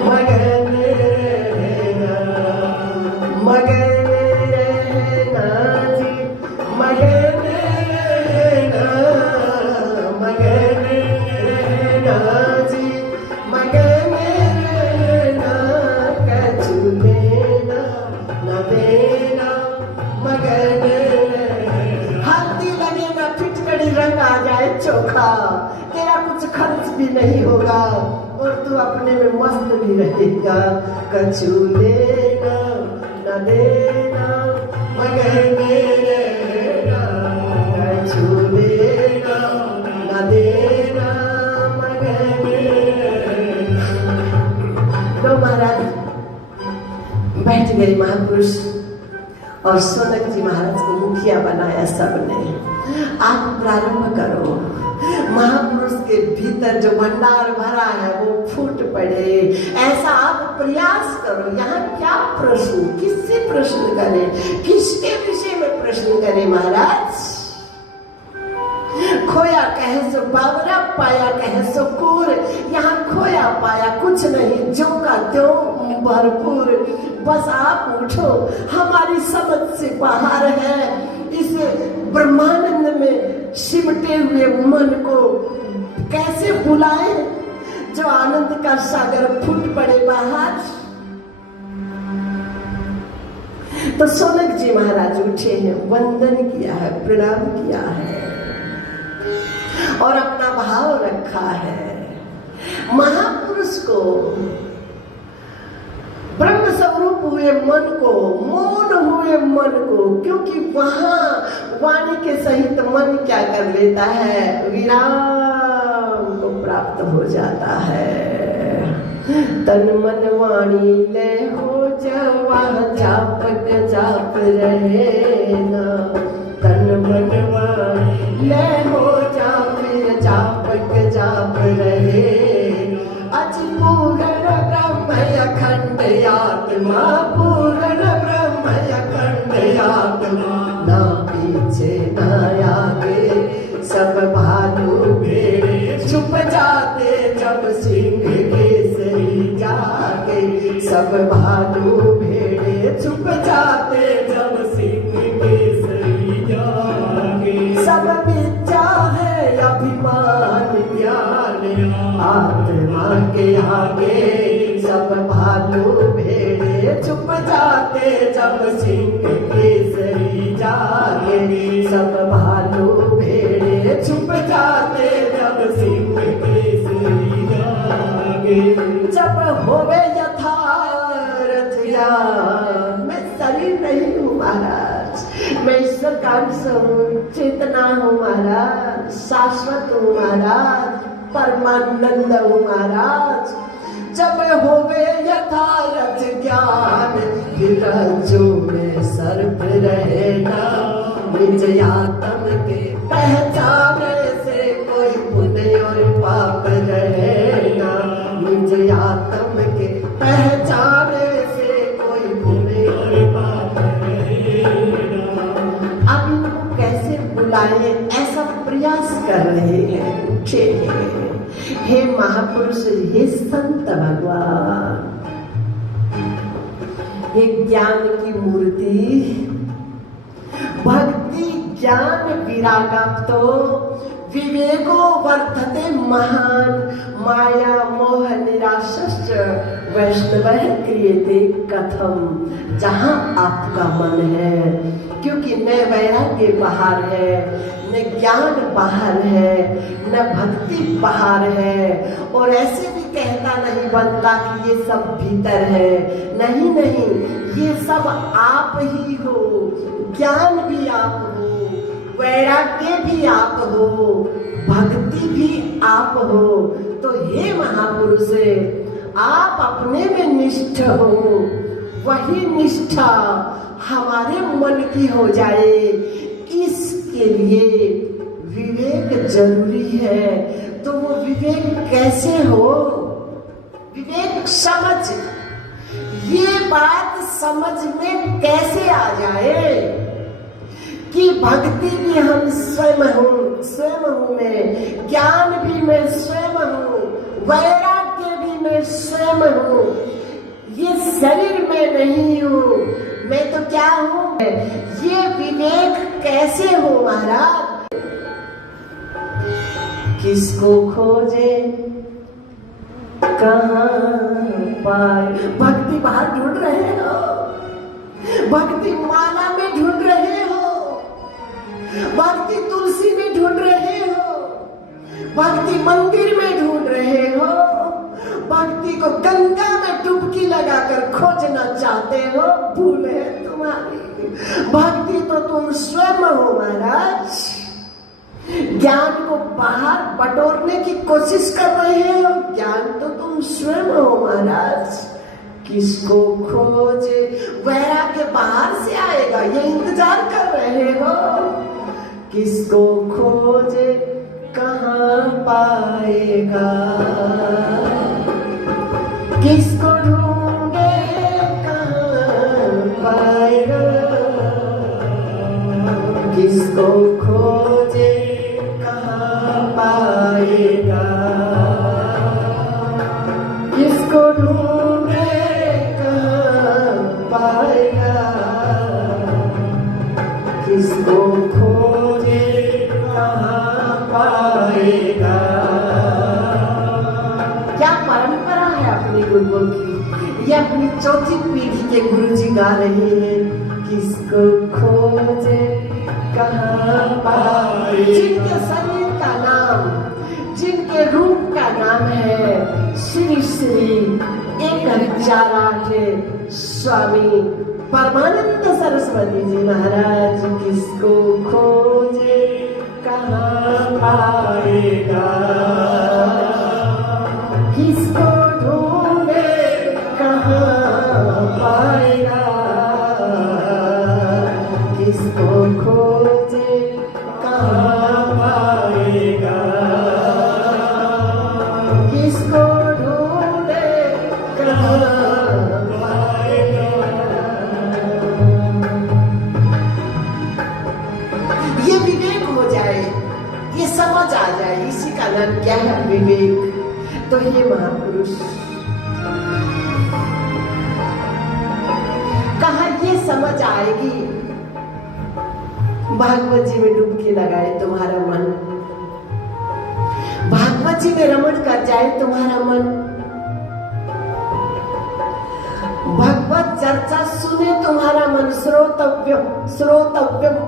मगन रहना, मगन रहना जी, मगन रहना, मगन रहना जी, मगन रहना, कछु लेना न देना, मगन रहना। हल्दी लगेगा फिटकड़ी रंग आ जाए चोखा, तेरा कुछ खर्च भी नहीं होगा और तू अपने में मस्त भी रहेगा। कछु लेना न देना, मगन रहना, कछु लेना न देना, मगन रहना। तो महाराज बैठ गए महापुरुष और सोनक जी महाराज को मुखिया बनाया सबने। आप प्रारंभ करो। महापुरुष के भीतर जो भंडार भरा है वो फूट पड़े, ऐसा आप प्रयास करो। यहाँ क्या प्रश्न, किससे प्रश्न करें, किसके विषय में प्रश्न करें महाराज? खोया कहे सो बावरा, पाया कहे सो कूर। यहाँ खोया पाया कुछ नहीं, जो का त्यों भरपूर। बस आप उठो, हमारी समझ से बाहर है। इस ब्रह्मानंद में सिमटे हुए मन को कैसे बुलाए जो आनंद का सागर फूट पड़े बाहर। तो सोनक जी महाराज उठे हैं, वंदन किया है, प्रणाम किया है और अपना भाव रखा है। महापुरुष को, ब्रह्म स्वरूप हुए मन को, मौन हुए मन को, क्योंकि वहां वाणी के सहित मन क्या कर लेता है, विराम को प्राप्त हो जाता है। तन मन वाणी ले हो जवा, जापक जाप रहे ना। तन मन वाणी ले हो जाप, जापक जाप रहे। अज पूर्ण ब्रह्म अखंड आत्मा, पूर्ण ब्रह्म अखंड आत्मा। ना पीछे ना आगे, सब भालू भेड़े छुप जाते जब सिंह केसरी जागे। सब भालू भेड़े छुप जाते जब सिंह केसरी जागे। सब विद्या है अभिमान ज्ञान, आत्मा के आगे सब भालू भेड़े छुप जाते जब सिंह केसरी जागे। सब भालू भेड़े छुप जाते जब सिंह केसरी जागे। जब होवे यथार्थ ज्ञान, मैं शरीर नहीं हूँ महाराज, मैं ईश्वर का अंश हूँ, चेतना हूँ महाराज, शाश्वत हूँ महाराज, परमानंद हूँ महाराज। जब होवे यथार्थ ज्ञान, रज्जु में सर्प रहना। निज आत्म के पहचाने से कोई पुण्य और पाप रहना। निज आत्म के पहचाने से कोई पुण्य और पाप रहना। अब इनको कैसे बुलाए, ऐसा प्रयास कर रहे हैं, उठे हैं। हे महापुरुष, हे संत भगवान, हे ज्ञान की मूर्ति, भक्ति ज्ञान विरागाप्तो विवेको वर्धते महान। माया मोह निराशश्च वैष्णवः क्रियते कथम। जहाँ आपका मन है, क्योंकि न वैराग्य बाहर है, न ज्ञान बाहर है, न भक्ति बाहर है। और ऐसे भी कहता नहीं बनता कि ये सब भीतर है। नहीं नहीं, ये सब आप ही हो। ज्ञान भी आप हो, वैराग्य भी आप हो, भक्ति भी आप हो। तो हे महापुरुष, आप अपने में निष्ठ हो, वही निष्ठा हमारे मन की हो जाए। इसके लिए विवेक जरूरी है। तो वो विवेक कैसे हो? विवेक समझ, ये बात समझ में कैसे आ जाए कि भक्ति भी हम स्वयं हूँ, स्वयं हूँ मैं, ज्ञान भी मैं स्वयं हूँ, वैराग्य भी में स्वयं हूँ, ये शरीर में नहीं हूँ, मैं तो क्या हूँ? ये विवेक कैसे हो महाराज? किसको खोजे कहाँ पाए? भक्ति बाहर ढूंढ रहे हो, भक्ति माला में ढूंढ रहे हो, भक्ति तुलसी में ढूंढ रहे हो, भक्ति मंदिर में ढूंढ रहे हो, भक्ति को गंगा में डुबकी लगाकर खोजना चाहते हो। भूल है तुम्हारी, भक्ति तो तुम स्वयं हो महाराज। ज्ञान को बाहर बटोरने की कोशिश कर रहे हो, ज्ञान तो तुम स्वयं हो महाराज। किसको खोजे? वैराग्य बाहर से आएगा, ये इंतजार कर रहे हो। किसको खोजे कहाँ पाएगा? किसको ढूंढे कहाँ पाएगा? किसको खोजे कहाँ पाएगा? किसको ढूंढे कहाँ पाएगा? किसको खोजे कहाँ पाएगा? क्या परंपरा है अपनी गुरुओं की, ये अपनी चौथी पीढ़ी के गुरुजी गा रहे हैं। किसको खोजे कहाँ पाए? जिनके शरीर का नाम, जिनके रूप का नाम है श्री श्री 1008 स्वामी परमानंद सरस्वती जी महाराज। किसको खोजे कहाँ पाएगा? किसको ढूंढे कहाँ पाएगा? किसको खोजे कहाँ पाएगा? किसको ढूंढे कहाँ पाएगा? ये विवेक हो जाए, ये समझ आ जाए, इसी का नाम क्या है? विवेक। तो ये महापुरुष कहा ये समझ आएगी, भागवत जी में डुबकी लगाए तुम्हारा मन, भागवत जी में रमण कर जाए तुम्हारा मन, भगवत चर्चा सुने तुम्हारा मन। श्रोतव्यम श्रोतव्यम,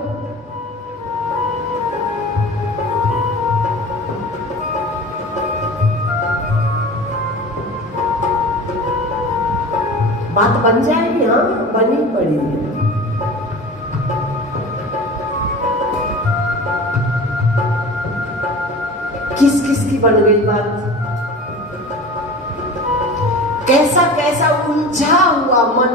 बात बन जाएगी। हाँ, बनी पड़ी है। किस किस की बन गई बात? कैसा कैसा उलझा हुआ मन,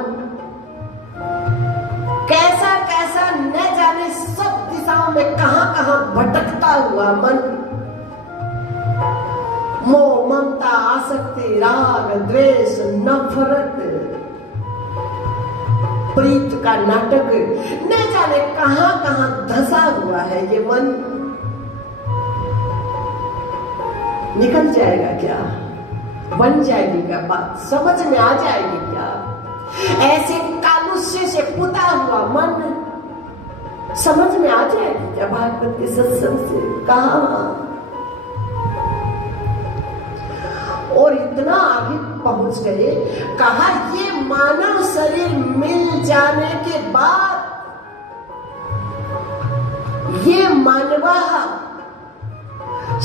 कैसा कैसा न जाने सब दिशाओं में कहां कहां भटकता हुआ मन। मोह, ममता, आसक्ति, राग, द्वेष, नफरत, प्रीत का नाटक, न जाने कहां कहां धसा हुआ है ये मन। निकल जाएगा क्या? बन जाएगी क्या बात? समझ में आ जाएगी क्या? ऐसे कालुष्य से पुता हुआ मन समझ में आ जाएगी क्या? भागवत के सत्संग से कहा और इतना आगे पहुंच गए। कहा ये मानव शरीर मिल जाने के बाद ये मानवा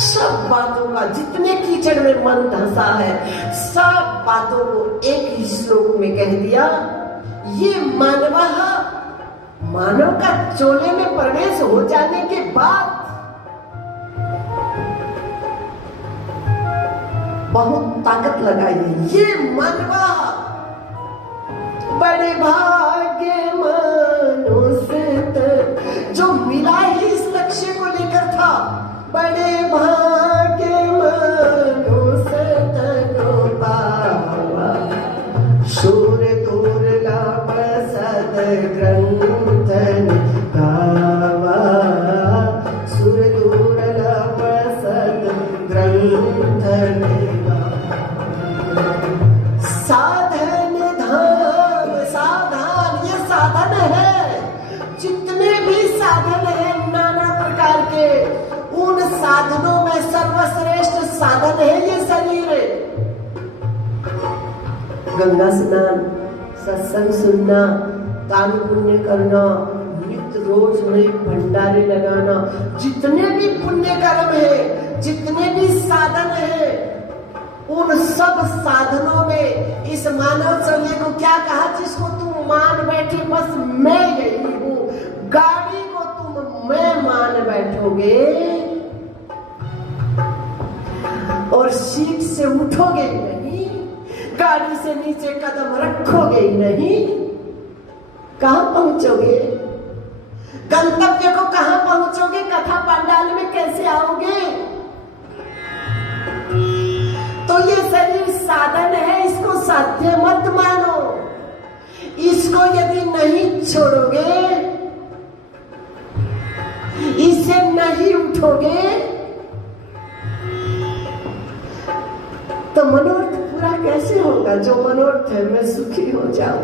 सब बातों का, जितने कीचड़ में मन धंसा है, सब बातों को एक ही श्लोक में कह दिया। ये मानवा मानव का चोले में प्रवेश हो जाने के बाद बहुत ताकत लगाई। ये मानवा बड़े भाग्य मनुष्य जो मिला ही इस लक्ष्य को लेकर था। बड़े भाग्य मनुष्य तनु पावा, शूर दुर्लभ सद ग्रंथ गावा, सुर दुर्लभ सद ग्रंथ साधनों में सर्वश्रेष्ठ साधन है ये शरीर। गंगा स्नान, सत्संग सुनना, दान पुण्य करना, नित्य रोज में भंडारे लगाना, जितने भी पुण्य कर्म है, जितने भी साधन है, उन सब साधनों में इस मानव शरीर को क्या कहा, जिसको तुम मान बैठे बस मैं यही हूँ, गाड़ी को तुम मैं मान बैठोगे और सीट से उठोगे नहीं, गाड़ी से नीचे कदम रखोगे ही नहीं, कहां पहुंचोगे? गंतव्य को कहां पहुंचोगे? कथा पंडाल में कैसे आओगे? तो ये शरीर साधन है, इसको साध्य मत मानो। इसको यदि नहीं छोड़ोगे, इससे नहीं उठोगे, तो मनोरथ पूरा कैसे होगा? जो मनोरथ है मैं सुखी हो जाऊं,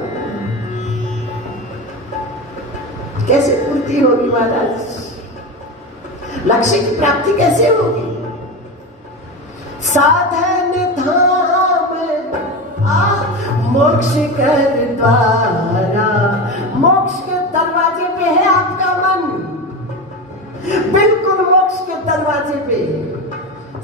कैसे पूर्ति होगी महाराज? लक्ष्य की प्राप्ति कैसे होगी? साधन धाम मोक्ष कर द्वारा, मोक्ष के दरवाजे पे है आपका मन, बिल्कुल मोक्ष के दरवाजे पे।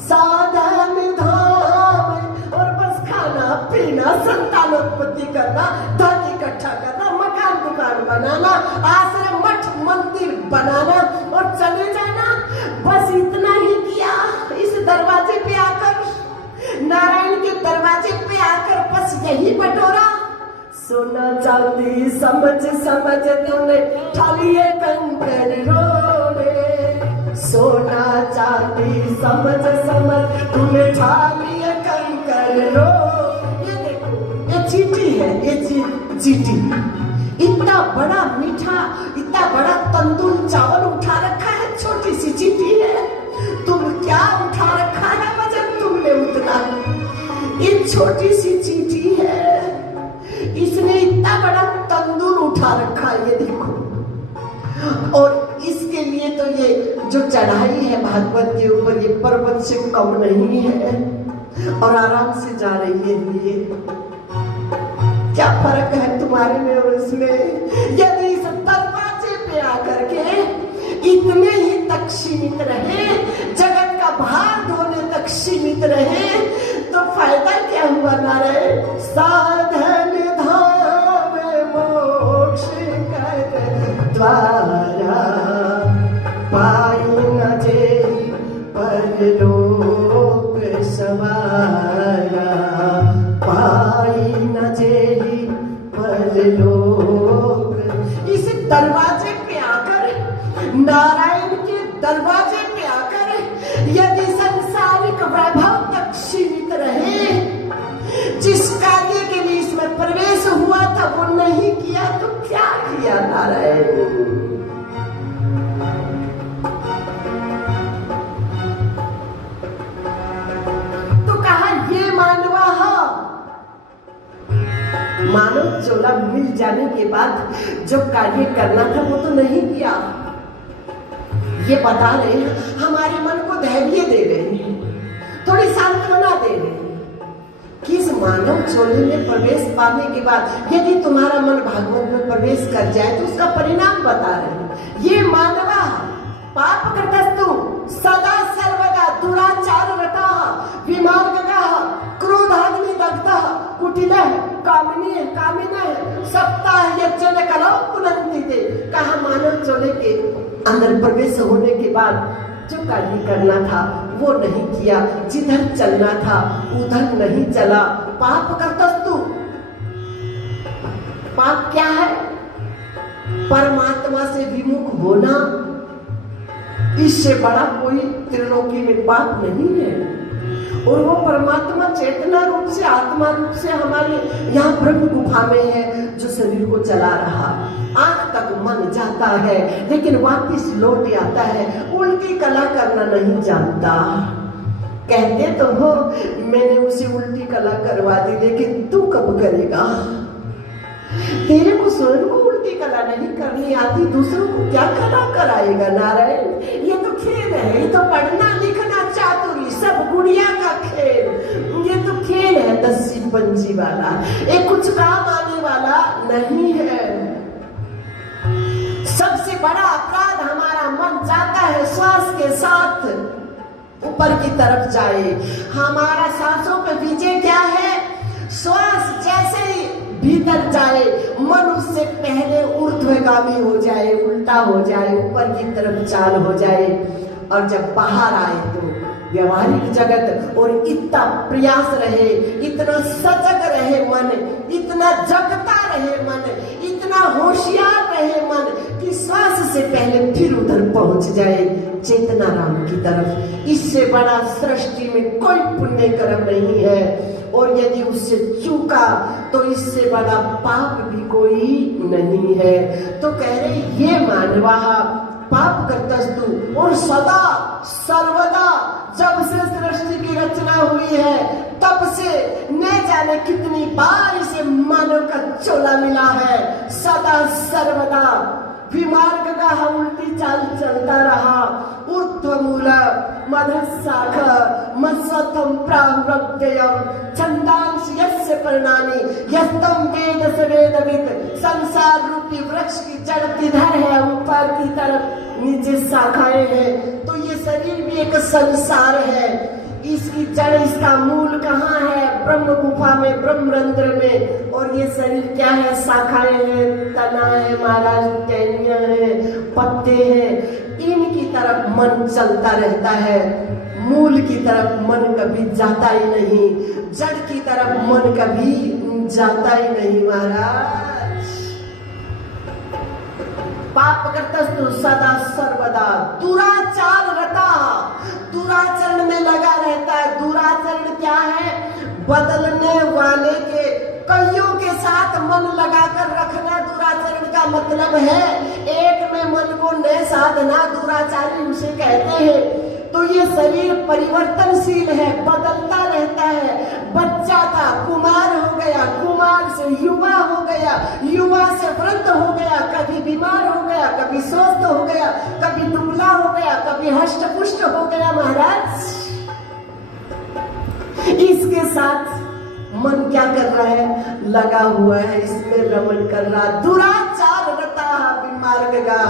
साधन धाम, और बस खाना पीना, संतानोत्पत्ति करना, धन इकट्ठा करना, मकान दुकान बनाना, आश्रम मठ मंदिर बनाना और चले जाना, बस इतना ही किया। इस दरवाजे पे आकर, नारायण के दरवाजे पे आकर बस यही बटोरा। सोना चांदी समझ समझ तुमने ठालिए कंकर रोड़े, सोना चांदी समझ समझ तुमने ठालिए कंकर रो। ये देखो, ये चींटी है, ये चींटी इतना बड़ा मीठा, इतना बड़ा तंदूर चावल उठा रखा है, छोटी सी चींटी है। तुम क्या उठा रखा है वजन तुमने उतना? ये छोटी सी चींटी है, इसने इतना बड़ा तंदूर उठा रखा है, ये देखो। और इसके लिए तो ये जो चढ़ाई है भागवत के ऊपर, ये पर्वत से कम नहीं है और आराम से जा रही है। ये क्या फर्क है तुम्हारे में और इसमें? यदि इस दरवाजे पे आकर के इतने ही तक सीमित रहे, जगत का भार धोने तक सीमित रहे, तो फायदा क्या हुआ नारायण? साधन धाम मोक्ष कर द्वारा, पाई न जेहि परलोक सवारा, पाई न जेहि परलोक। इस दरवाजे पे आकर, नारायण के दरवाजे पे आकर यदि सांसारिक वैभव तक सीमित रहे, जिस कार्य के लिए इसमें प्रवेश हुआ था वो नहीं किया, तो क्या किया नारायण? तो कहा ये मानवा हो। मानव चोला मिल जाने के बाद जो कार्य करना था वो तो नहीं किया। ये बता रहे हैं, हमारे मन को धैर्य दे रहे हैं, थोड़ी सांत्वना दे रहे हैं कि इस मानव चोले में प्रवेश पाने के बाद यदि तुम्हारा मन भागवत में प्रवेश कर जाए तो उसका परिणाम बता रहे हैं। ये मानवा पाप कृतस्तु सदा सर्वदा दुराचार रता विमार्गतः क्रोधाग्नि दग्धः कुटिलः कामिनः सप्ताह यज्ञ कलौ पुनन्तिते। कहा मानव चोले के अंदर प्रवेश होने के बाद जो कार्य करना था वो नहीं किया, जिधर चलना था उधर नहीं चला। पाप करतस्तु, पाप क्या है? परमात्मा से विमुख होना, इससे बड़ा कोई त्रिलोकी में पाप नहीं है। और वो परमात्मा चेतना रूप से, आत्मा रूप से हमारे यहाँ ब्रह्म गुफा में है, जो शरीर को चला रहा। आंख तक मन जाता है लेकिन वापिस लौट आता है, उल्टी कला करना नहीं जानता। कहते तो हो मैंने उसे उल्टी कला करवा दी, लेकिन तू कब करेगा? तेरे को स्वयं को उल्टी कला नहीं करनी आती, दूसरों को क्या कला कराएगा नारायण। ये तो खेल है, ये तो पढ़ना लिखना चातुरी सब गुड़िया का खेल। ये तो खेल है 10 पंची वाला, ये कुछ काम आने वाला नहीं है। सबसे बड़ा अपराध हमारा मन जाता है श्वास के साथ ऊपर की तरफ जाए। हमारा सांसों पे विजय क्या है? श्वास जैसे ही भीतर जाए मन उससे पहले ऊर्ध्वगामी हो जाए, उल्टा हो जाए, ऊपर की तरफ चाल हो जाए। और जब बाहर आए तो व्यवहारिक जगत और इतना प्रयास रहे, इतना सजग रहे मन, इतना जगता रहे मन, इतना होशियार रहे मन कि श्वास से पहले फिर उधर पहुंच जाए चेतना राम की तरफ। इससे बड़ा सृष्टि में कोई पुण्य कर्म नहीं है। और यदि उससे चूका तो इससे बड़ा पाप भी कोई नहीं है। तो कह रहे ये मानवा पाप करतस्तु, और सदा सर्वदा जब से सृष्टि की रचना हुई है तब से न जाने कितनी बार इसे मानव का चोला मिला है। सदा सर्वदा विमार्ग का उल्टी चाल चलता रहा। ऊर्ध्वमूल मधशाख मत्सथम प्रावृत्ययम छंदांश यस्य परिणामी यस्तम वेद स वेदविद। संसार रूपी वृक्ष की जड़ किधर है? ऊपर की तरफ, नीचे शाखाएं हैं। तो ये शरीर भी एक संसार है। इसकी जड़, इसका मूल कहाँ है? ब्रह्म गुफा में, ब्रह्मरंध्र में। और ये शरीर क्या है? शाखाएं हैं, तना है महाराज, टहनियां हैं, पत्ते हैं। इनकी तरफ मन चलता रहता है, मूल की तरफ मन कभी जाता ही नहीं, जड़ की तरफ मन कभी जाता ही नहीं महाराज। पाप करतस्तु सदा सर्वदा दुराचार रता, दुराचरण में लगा रहता है। दुराचरण क्या है? बदलने वाले के कईयों के साथ मन लगाकर रखना दुराचरण का मतलब है। एक में मन को न साधना दुराचारी उसे कहते हैं। तो ये शरीर परिवर्तनशील है, बदलता रहता है। बच्चा था, कुमार हो गया, कुमार से युवा हो गया, युवा से वृद्ध हो गया, कभी बीमार हो गया, कभी स्वस्थ हो गया, कभी दुबला हो गया, कभी हष्ट पुष्ट हो गया महाराज। इसके साथ मन क्या कर रहा है? लगा हुआ है, इसमें रमण कर रहा। दुराचार रता विमार्ग गा,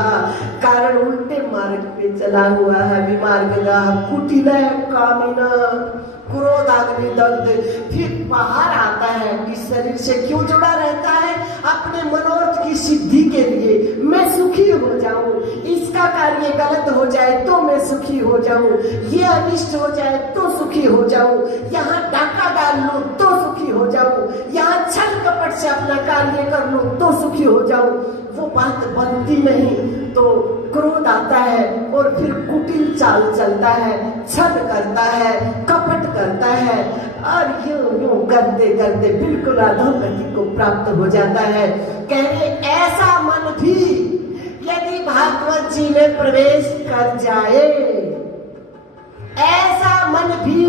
कारण उल्टे मार्ग पे चला हुआ है। विमार्ग गा कुटिल कामिना क्रोधाग्नि दग्ध। फिर बाहर आता है, इस शरीर से क्यों जुड़ा रहता है? अपने मनोरथ की सिद्धि के लिए। मैं सुखी हो जाऊं, इसका कार्य गलत हो जाए तो मैं सुखी हो जाऊं, ये अनिष्ट हो जाए तो सुखी हो जाऊं, यहाँ डाका डाल लूं तो सुखी हो जाऊं, यहाँ छल कपट से अपना कार्य कर लूं तो सुखी हो जाऊं। वो बात बनती नहीं तो क्रोध आता है और फिर कुटिल चाल चलता है, छल करता है, कपट करता है और यूं करते करते बिल्कुल अधोगति को प्राप्त हो जाता है। कह रहे ऐसा मन भी यदि भागवत जी में प्रवेश कर जाए, ऐसा मन भी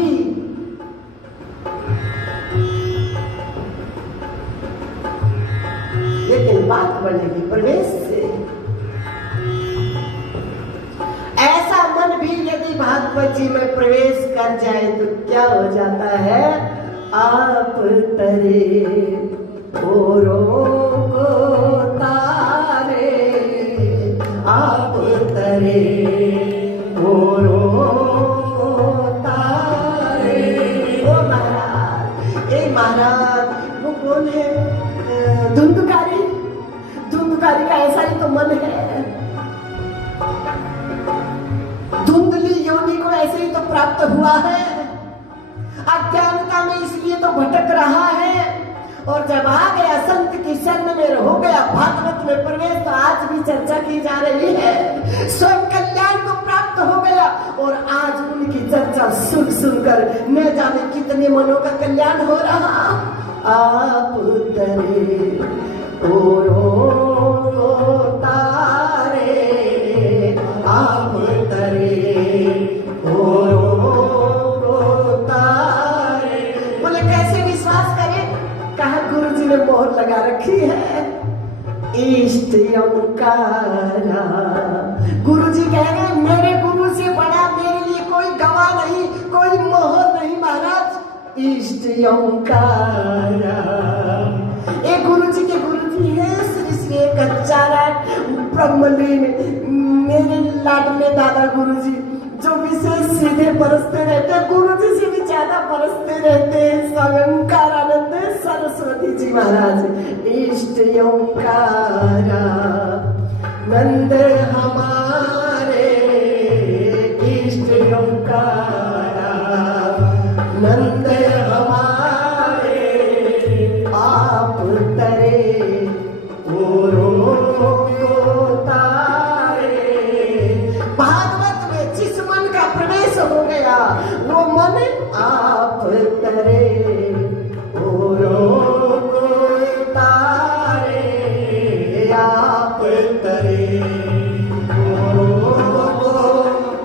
लेकिन बात बनेगी प्रवेश से। ऐसा मन भी यदि भागवत जी में प्रवेश कर जाए तो क्या हो जाता है? आप तरे औरों को तारे, आप तरे औरों को तारे। ओ महाराज, ए महाराज, वो कौन है? धुंधकारी, धुंधकारी का ऐसा ही तो मन है। धुंधली योनि को ऐसे ही तो प्राप्त हुआ है, अज्ञानता में इसलिए तो भटक रहा है। और जब आ गया संत की शरण में हो गया भागवत में प्रवेश, तो आज भी चर्चा की जा रही है, स्वयं कल्याण को प्राप्त हो गया। और आज उनकी चर्चा सुन सुनकर न जाने कितने मनों का कल्याण हो रहा। आप तरे औरों को तारे, आप तरे औरों को तारे। बोले कैसे विश्वास करें? कहा गुरु जी ने मोहर लगा रखी है, इष्ट ओंकारा। गुरु जी कह रहे मेरे गुरु से बड़ा मेरे लिए कोई गवाह नहीं, कोई मोहर नहीं महाराज। इष्ट ओंकारा। एक गुरु जी के गुरु जी है श्री श्री कच्चाराट ब्रह्मलीन, मेरे लाडले दादा गुरु जी जो विशेष सीधे बरसते रहते, गुरु जी से भी ज्यादा बरसते रहते ओंकारानंद सरस्वती जी महाराज। इष्ट ओंकारा नंद हमारे, इष्ट ओंकारा नंद हमारे, आप तरे औरों को तारे। भागवत में जिस मन का प्रवेश हो गया वो मन आप तरे औरों को तारे, आप तरे औरों को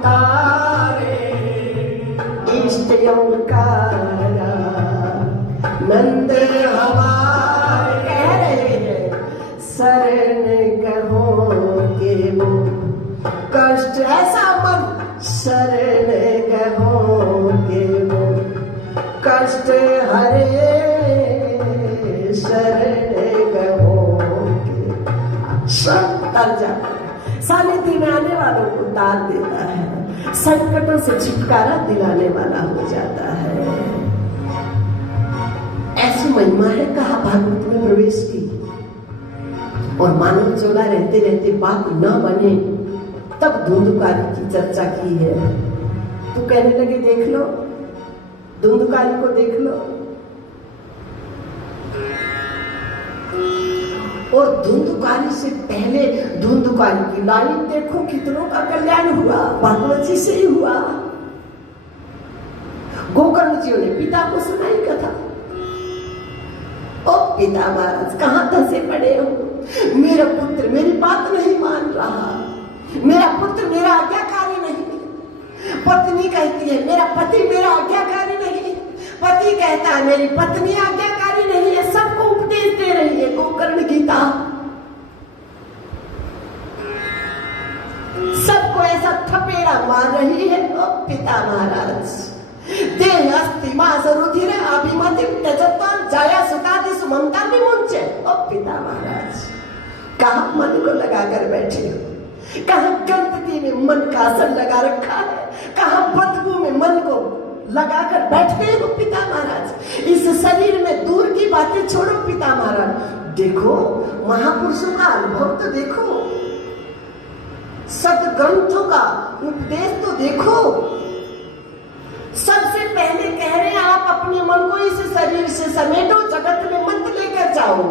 तारे। इष्ट ओंकारा नंद हमारे। कह रहे हैं शरण कहो के वो कष्ट, ऐसा मन शरण कहो के वो कष्ट हरे, शरण कहो के सब तर जाता है। सानिध्य में आने वालों को दान देता है, संकटों से छुटकारा दिलाने वाला हो जाता है। ऐसी महिमा है कहा भागवत में प्रवेश की। और मानव चोला रहते रहते बात न बने तब धुंधुकारी की चर्चा की है। तो कहने लगे देख लो धुंधुकारी को, देख लो। और धुंधुकारी से पहले धुंधुकारी की लाइन देखो, कितनों का कल्याण हुआ, भगवत जी से ही हुआ। गोकर्ण जी ने पिता को सुनाई कथा। ओ पिता महाराज कहां धंसे पड़े हो, मेरा पुत्र मेरी बात नहीं मान रहा, मेरा पुत्र मेरा आज्ञाकारी नहीं। पत्नी कहती है मेरा पति मेरा आज्ञाकारी नहीं, पति कहता है मेरी पत्नी आज्ञाकारी नहीं है। सबको उपदेश दे रही है गोकर्ण गीता, सबको ऐसा थपेड़ा मार रही है। ओ पिता महाराज देह अस्ति मास रुधिर अभिमति त्यजत्वान् जाया सुतादि सुमंता विमुंचे। ओ पिता महाराज कहां मन को लगा कर बैठे हो, कहां गंदगी में मन का आसन लगा रखा है, कहां बदबू में मन को लगा कर बैठे हो पिता महाराज। इस शरीर में दूर की बातें छोड़ो पिता महाराज, देखो महापुरुषों का अनुभव तो देखो, सदग्रंथों का उपदेश तो देखो। सबसे पहले कह रहे हैं आप अपने मन को इस शरीर से समेटो, जगत में मत लेकर जाओ।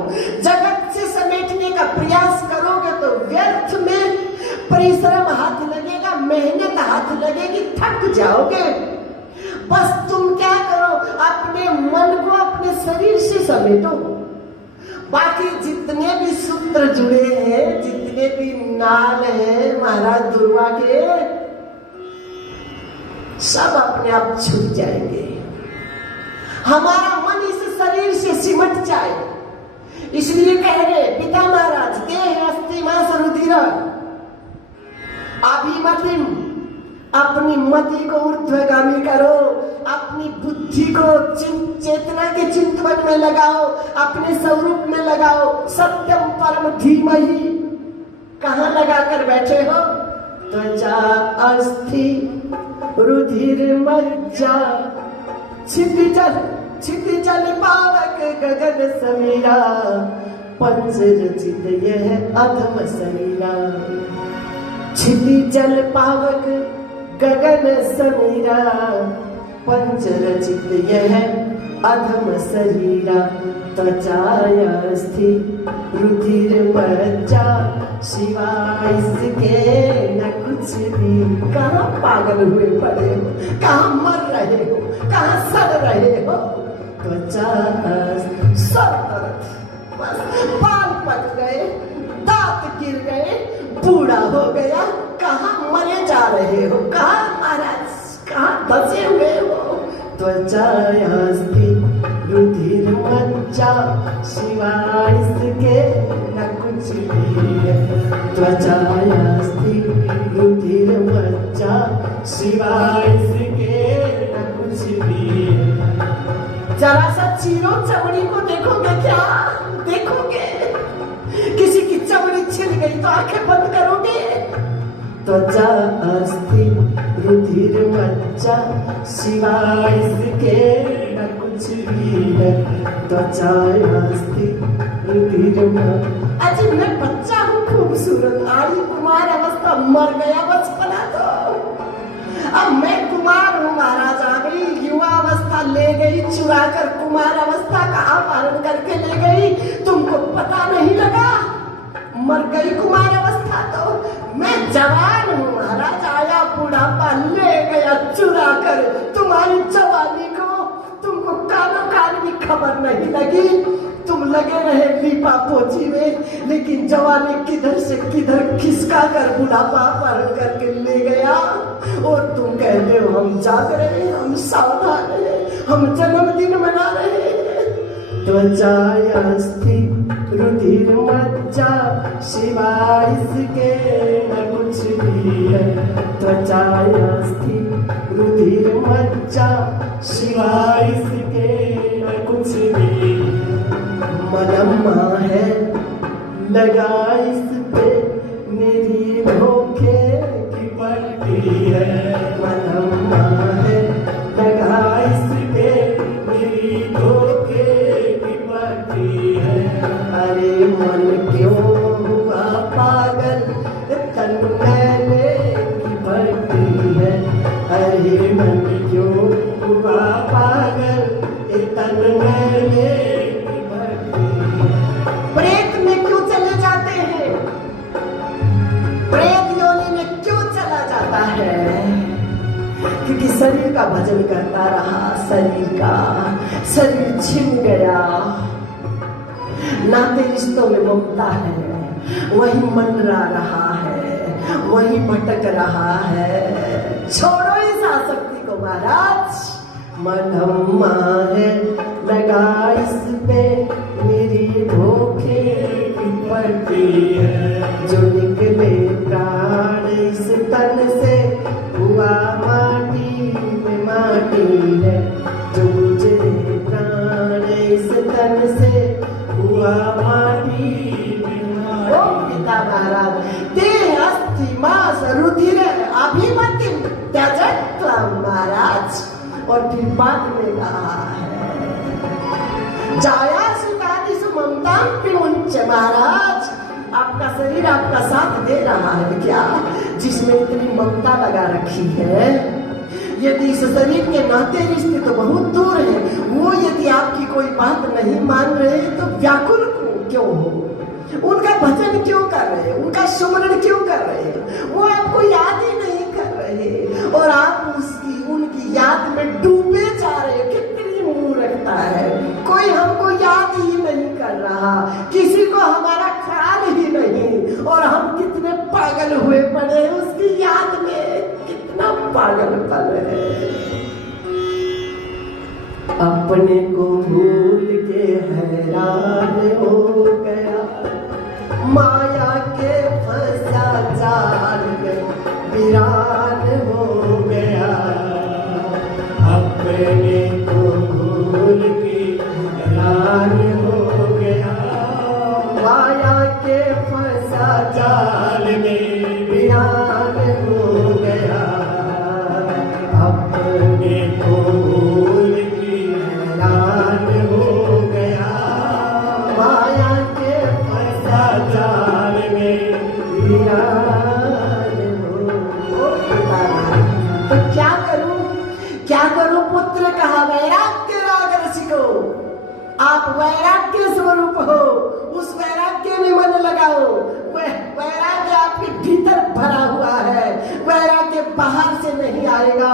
जगत से समेटने का प्रयास करोगे तो व्यर्थ में परिश्रम हाथ लगेगा, मेहनत हाथ लगेगी, थक जाओगे। बस तुम क्या करो अपने मन को अपने शरीर से समेटो। बाकी जितने भी सूत्र जुड़े हैं, जितने भी नाल हैं महाराज दुर्वा के, सब अपने आप छूट जाएंगे। हमारा मन इस शरीर से सिमट जाए, इसलिए कह रहे पिता महाराज देह अस्ति मास रुधिर अभिमतिम, अपनी मति को ऊर्ध्वगामी करो, अपनी बुद्धि को चेतना के चिंतन में लगाओ, अपने स्वरूप में लगाओ। सत्यम परम धीमहि कहाँ लगा कर बैठे हो? त्वचा अस्थि रुधिर मज्जा क्षितिजल पावक गगन समीरा, पंच रचित यह अधम शरीरा। क्षितिजल पावक गगन समीरा, पंच रचित यह अधम शरीरा। त्वचायास्थि रुधिर मज्जा, शिवाय इसके न कुछ भी। कहाँ पागल हुए पड़े हो, कहाँ मर रहे हो, कहाँ सड़ रहे हो? त्वचा सब दर्द, बस बाल पक गए, दांत गिर गए, बूढ़ा हो गया, कहाँ मरे जा रहे हो? कहाँ महाराज, कहाँ फंसे हुए हो? त्वचायास्थि रुधिर मज्जा सिवाय इसके न कुछ भी है। त्वचायास्ति रुधिर मज्जा सिवाय इसके न कुछ भी है। जरा सा चीरो चमड़ी को देखोगे क्या? देखोगे? किसी की चमड़ी छिल गई तो आंखें बंद करोगे? त्वचा अस्थि रुधिर मज्जा सिवाय इसके न कुछ भी है। त्वचा अस्थि रुधिर मज्जा। अजी मैं बच्चा हूँ खूबसूरत, आई कुमार अवस्था, मर गया बचपना तो। अब मैं कुमार हूँ महाराज, आ गई युवा अवस्था, ले गई चुरा कर कुमार अवस्था का अपहरण करके ले गई, तुमको पता नहीं लगा? मर गई कुमार अवस्था तो। मैं जवान हूँ महाराज, आया बुढ़ापा ले गया चुरा कर तुम्हारी जवानी को। तुमको कानो कान की खबर नहीं लगी, तुम लगे रहे लीपा पोछी में, लेकिन जवानी किधर से किधर खिसका कर बुढ़ापा अपहरण करके ले गया। और तुम कहते हो हम जाग रहे, हम सावधान हैं, हम जन्मदिन मना रहे हैं। त्वचायास्ति रुधिर मज्जा सिवाय इसके न कुछ भी है। त्वचायास्ति रुधिर मज्जा सिवाय इसके न कुछ भी। मलम्मा है लगा इस पे मेरी धोखे की पट्टी है। मलम्मा है लगा इस पे मेरी धोखे की पट्टी है। अरे मन क्यों हुआ पागल तन मैंने की पट्टी है। अरे मन क्यों हुआ पागल तन मैंने। प्रेत में क्यों चले जाते हैं? प्रेत योनि में क्यों चला जाता है? क्योंकि शरीर का भजन करता रहा, शरीर छिन गया। नाते रिश्तों में ममता है, वही मंडरा रहा है, वही भटक रहा है। छोड़ो इस आसक्ति को महाराज। मलम्मा है लगा इस पे मेरी धोखे की पट्टी है। जो निकले प्राण इस तन से हुआ माटी में माटी है। जो गुजरे प्राण इस तन से हुआ माटी में माटी। ओ पिता महाराज, देह अस्थि मांस रुधिर अभिमति त्यजत्वं महाराज। और फिर बाद में कहा है जाया सुखादिश ममता पिमुंच महाराज। आपका शरीर आपका साथ दे रहा है क्या, जिसमें इतनी ममता लगा रखी है? यदि इस शरीर के नाते रिश्ते तो बहुत दूर है, वो यदि आपकी कोई बात नहीं मान रहे तो व्याकुल क्यों हो? उनका भजन क्यों कर रहे? उनका सुमरण क्यों कर रहे? वो आपको याद ही नहीं कर रहे और आप उनकी याद में डूबे जा रहे। कितनी मूर्खता है। कोई हमको याद ही नहीं कर रहा, किसी को हमारा ख्याल ही नहीं, और हम कितने पागल हुए पड़े उसकी याद में। कितना पागलपन है। अपने को भूल के हैरान हो गया, माया के फंसा जाल में वीरान हो गया। अपने को भूल के हैरान हो गया, माया के फंसा जाल में वीरान हो गया। अपने को भूल के हैरान हो गया, माया के फंसा जाल में वीरान हो गया। तो क्या करूं पुत्र? कहा वैराग्य राग रसिको। आप वैराग्य स्वरूप हो, उस वैराग्य में मन लगाओ। वैराग्य आपके भीतर भरा हुआ है, वैराग्य बाहर से नहीं आएगा।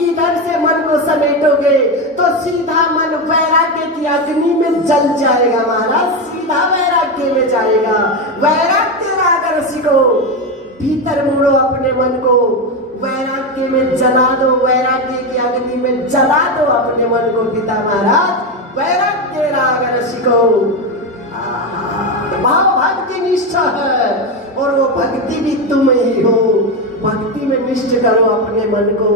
इधर से मन को समेटोगे तो सीधा मन वैराग्य की अग्नि में जल जाएगा महाराज, सीधा वैराग्य में जाएगा। वैराग्य राग रसिको, भीतर मुड़ो अपने मन को, वैराग्य में जला दो, वैराग्य की अग्नि में जला दो अपने मन को पिता महाराज। वैराग्य राग रसिको, भाव भक्ति निष्ठा है और वो भक्ति भी तुम ही हो। भक्ति में निष्ठ करो अपने मन को,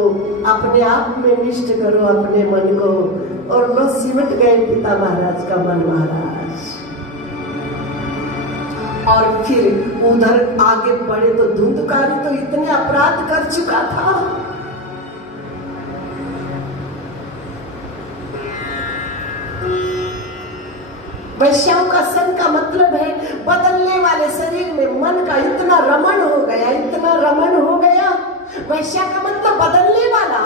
अपने आप में निष्ठ करो अपने मन को। और लो सिमट गए पिता महाराज का मन महाराज। और फिर उधर आगे बढ़े तो धुंधकारी तो इतने अपराध कर चुका था। वैश्याओं का संग का मतलब है बदलने वाले शरीर में मन का इतना रमण हो गया, इतना रमण हो गया। वैश्या का मतलब बदलने वाला,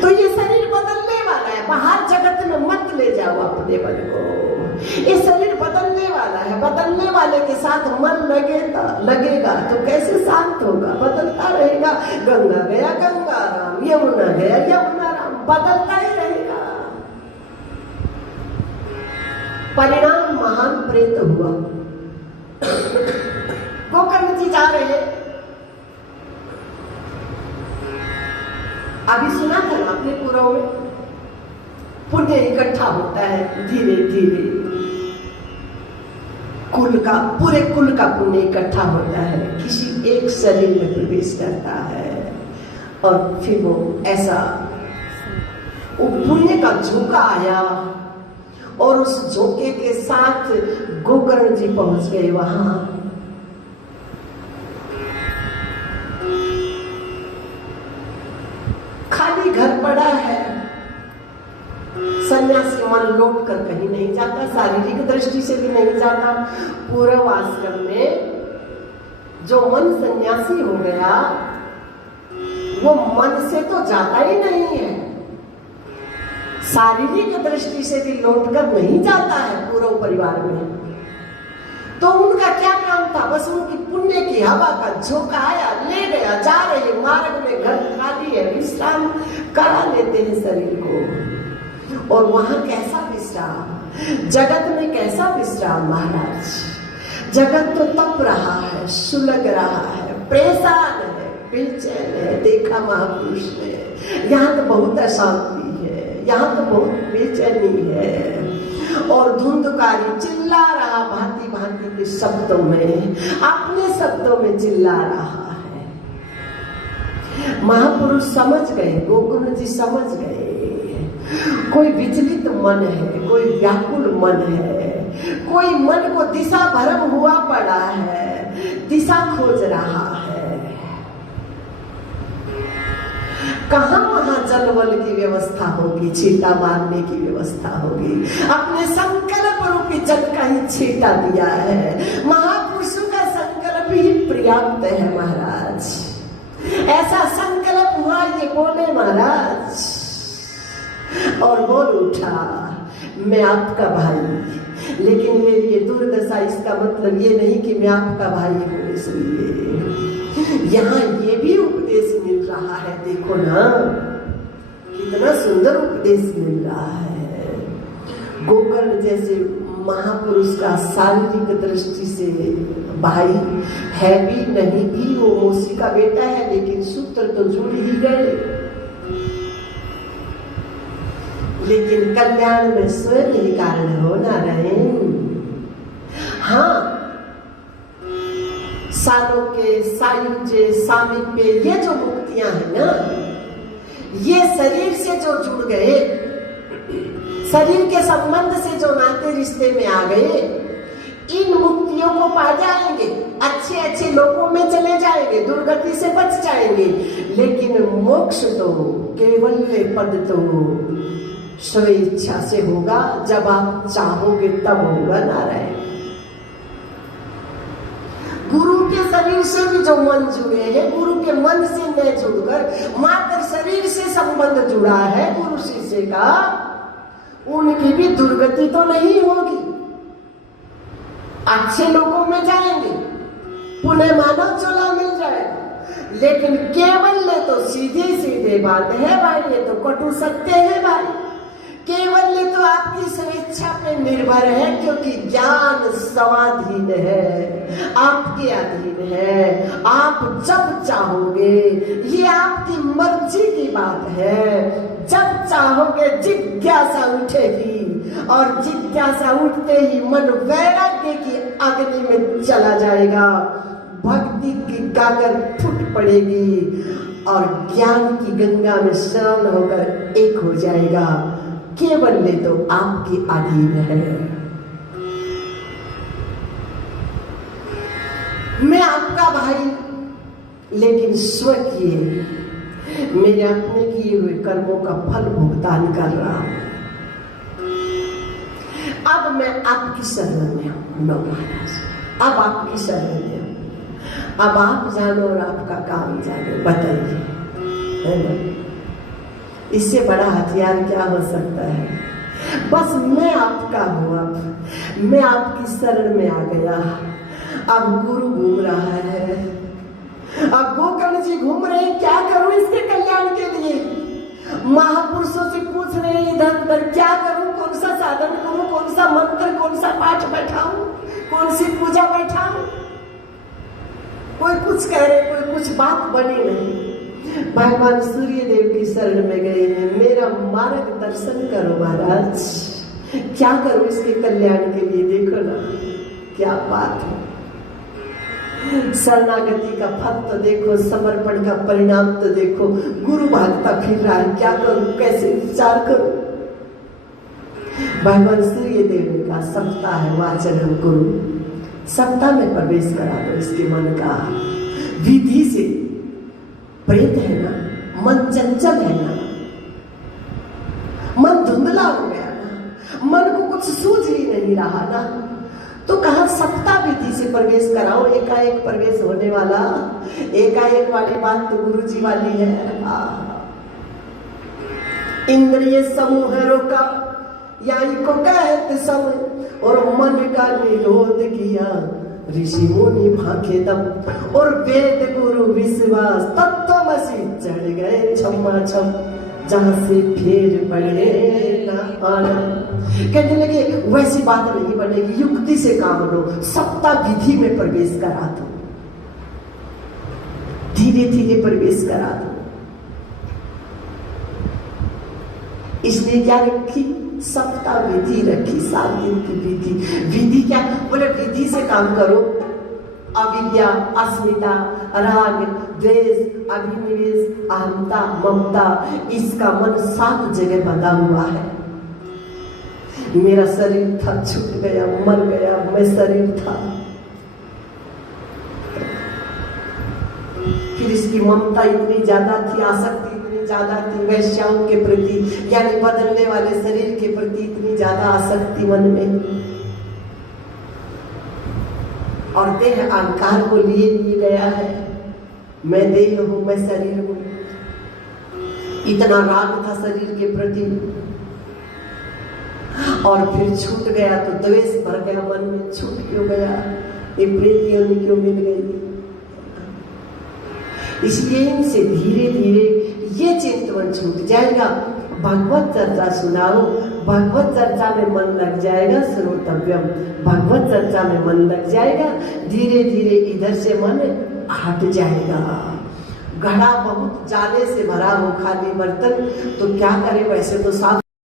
तो ये शरीर बदलने वाला है। बाहर जगत में मत ले जाओ अपने मन को, ये शरीर बदलने वाला है। बदलने वाले के साथ मन लगेगा तो कैसे शांत होगा? बदलता रहेगा। गंगा गया गंगा राम, यमुना गया यमुना राम, बदलता ही रहेगा। परिणाम महान प्रेत हुआ। गोकर्ण जी जा रहे, अभी सुना था ना आपने पूरा में, पुण्य इकट्ठा होता है धीरे धीरे, कुल का, पूरे कुल का पुण्य इकट्ठा होता है, किसी एक शरीर में प्रवेश करता है। और फिर वो ऐसा वो पुण्य का झोंका आया और उस झोंके के साथ गोकर्ण जी पहुंच गए वहां। खाली घर पड़ा है। सन्यासी मन लौट कर कहीं नहीं जाता, शारीरिक दृष्टि से भी नहीं जाता। पूर्व आश्रम में जो मन सन्यासी हो गया वो मन से तो जाता ही नहीं है, शारीरिक दृष्टि से भी लौटकर नहीं जाता है पूर्व परिवार में। तो उनका क्या काम था? बस उनकी पुण्य की हवा का झोंका आया, ले गया, जा रहे मार्ग में, घर खाली है, विश्राम करा लेते हैं शरीर को। और वहां कैसा विश्राम, जगत में कैसा विश्राम महाराज। जगत तो तप रहा है, सुलग रहा है, परेशान है, बेचैन है। देखा महापुरुष ने, यहाँ तो बहुत अशांति है, यहाँ तो बहुत बेचैनी है। और धुंधकारी चिल्ला रहा भांति भांति के शब्दों में, अपने शब्दों में चिल्ला रहा है। महापुरुष समझ गए, गोकुल जी समझ गए। कोई विचलित मन है, कोई व्याकुल मन है, कोई मन को दिशा भ्रम हुआ पड़ा है, दिशा खोज रहा है। कहाँ वहां जलवल की व्यवस्था होगी, छींटा मारने की व्यवस्था होगी। अपने संकल्प रूपी जल का ही छींटा दिया है। महापुरुषों का संकल्प ही पर्याप्त है महाराज। ऐसा संकल्प हुआ, ये बोले महाराज और बोल उठा, मैं आपका भाई। लेकिन मेरी ये दुर्दशा, इसका मतलब ये नहीं कि मैं आपका भाई हूं। इसलिए यहाँ ये भी उपदेश मिल रहा है, देखो ना कितना सुंदर उपदेश मिल रहा है। गोकर्ण जैसे महापुरुष का शारीरिक दृष्टि से भाई है भी नहीं भी, वो मौसी का बेटा है, लेकिन सूत्र तो जुड़ ही गए। लेकिन कल्याण में स्वयं ही कारण हो नारायण। हाँ, सालों के सायुज्य सामीप्य, ये जो मुक्तियां हैं ना, ये शरीर से जो जुड़ गए, शरीर के संबंध से जो नाते रिश्ते में आ गए, इन मुक्तियों को पा जाएंगे, अच्छे अच्छे लोकों में चले जाएंगे, दुर्गति से बच जाएंगे। लेकिन मोक्ष तो केवल पद तो स्वेच्छा से होगा, जब आप चाहोगे तब होगा नारायण। गुरु के शरीर से भी जो मन जुड़े हैं, गुरु के मन से न जुड़कर मात्र शरीर से संबंध जुड़ा है गुरु शिष्य का, उनकी भी दुर्गति तो नहीं होगी, अच्छे लोगों में जाएंगे, पुनः मानव चोला मिल जाएगा। लेकिन केवल तो सीधे सीधे बात है भाई, ये तो कटु सत्य है भाई। केवल तो आपकी स्वेच्छा पे निर्भर है, क्योंकि ज्ञान स्वाधीन है, आपके अधीन है। आप जब चाहोगे, ये आपकी मर्जी की बात है। जब चाहोगे जिज्ञासा उठेगी, और जिज्ञासा उठते ही मन वैराग्य की अग्नि में चला जाएगा, भक्ति की गागर फूट पड़ेगी और ज्ञान की गंगा में स्नान होकर एक हो जाएगा। केवल तो आपकी अधीन है। मैं आपका भाई, लेकिन स्वकीय मेरे अपने किए हुए कर्मों का फल भुगतान कर रहा हूं। अब मैं आपकी शरण में हूं। लो महाराज, अब आपकी शरण में हूं। अब आप जानो और आपका काम जानो, बताइए, है ना? इससे बड़ा हथियार क्या हो सकता है? बस मैं आपका हूं। अब मैं आपकी शरण में आ गया। अब गुरु घूम रहा है, अब गोकर्ण जी घूम रहे हैं, क्या करूं इसके कल्याण के लिए? महापुरुषों से पूछ रहे हैं इधर उधर, क्या करूं, कौन सा साधन करूं, कौन सा मंत्र, कौन सा पाठ बैठाऊं, कौन सी पूजा बैठाऊं? कोई कुछ कह रहे, कोई कुछ बात बनी नहीं। भगवान सूर्य देव की शरण में गए हैं, मेरा मार्गदर्शन करो महाराज, क्या करूं इसके कल्याण के लिए? देखो ना क्या बात है। शरणागति का फल तो देखो, समर्पण का परिणाम तो देखो। गुरु भागता फिर रहा है, क्या करूं, कैसे विचार करूं? भगवान सूर्य देव ने कहा, सप्ताह है वाचन गुरु, सप्ताह में प्रवेश करा दो इसके मन का। विधि से प्रेत है ना, मन चंचल है ना, मन धुंधला हो गया ना, मन को कुछ सूझ ही नहीं रहा ना, तो कहा सप्ताह विधि से प्रवेश कराओ। एकाएक प्रवेश होने वाला, एकाएक वाली बात तो गुरु जी वाली है। इंद्रिय समूह रोका, यानी को कहते समय, और मन का निरोध किया, ऋषि मुनि भाखे दम, और वेद गुरु विश्वास तत्वमसि चढ़ गए छम्मा छम, जहां से फिर पड़े ना आना। कहने लगे वैसी बात नहीं बनेगी, युक्ति से काम लो, सप्ताह विधि में प्रवेश करा दो, धीरे धीरे प्रवेश करा दो। इसलिए क्या रखी? सप्ताह विधि रखी, 7 दिन की विधि। विधि क्या? बोले विधि से काम करो। अविद्या, अस्मिता, राग, द्वेष, अभिनिवेश, अहंता, ममता, इसका मन 7 जगह बंधा हुआ है। मेरा शरीर था, छूट गया, मर गया, मैं शरीर था। फिर इसकी ममता इतनी ज्यादा थी, आसक्ति इतनी ज्यादा थी वैश्याओं के प्रति, यानी बदलने वाले शरीर के प्रति इतनी ज्यादा आसक्ति मन में, और देह अहंकार को लिए गया है। मैं देह हूं, मैं शरीर हूं, इतना राग था शरीर के प्रति, और फिर छूट गया तो द्वेष भर गया मन में। छूट क्यों गया? ये प्रेत योनि क्यों मिल गई? इसलिए इनसे धीरे धीरे ये चिंतन छूट जाएगा। भगवत चर्चा सुनाओ, भगवत चर्चा में मन लग जाएगा, श्रोतव्यम, भगवत चर्चा में मन लग जाएगा, धीरे धीरे इधर से मन हट जाएगा। घड़ा बहुत जाने से भरा हो खाली बर्तन, तो क्या करे? वैसे तो साफ